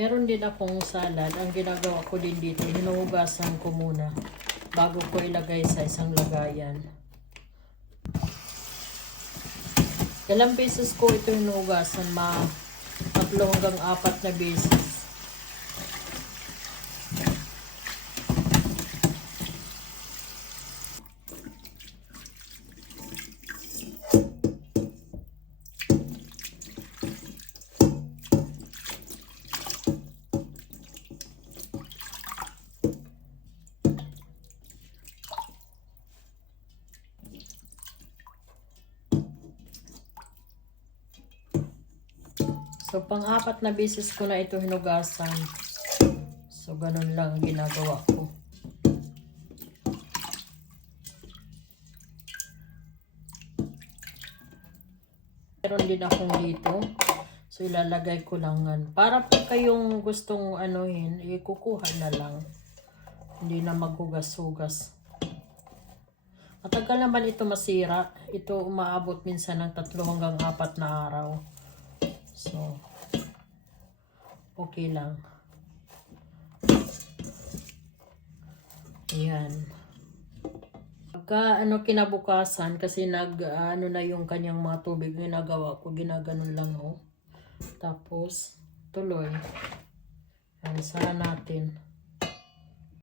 Meron din akong salad. Ang ginagawa ko din dito, hinuhugasan ko muna bago ko ilagay sa isang lagayan. Ilang beses ko ito hinuhugasan, ma tatlo hanggang apat na beses. So, pang-apat na beses ko na ito hinugasan. So, ganun lang ang ginagawa ko. Meron din akong dito. So, ilalagay ko lang. Para po kayong gustong anuhin, ikukuha na lang. Hindi na maghugas-hugas. Matagal naman ito masira. Ito umaabot minsan ng tatlo hanggang apat na araw. So, okay lang. Ayan. Pagka ano kinabukasan kasi nag ano na yung kanyang mga tubig ginagawa ko, ginaganon lang oh. Tapos tuloy. Ayan, sara natin.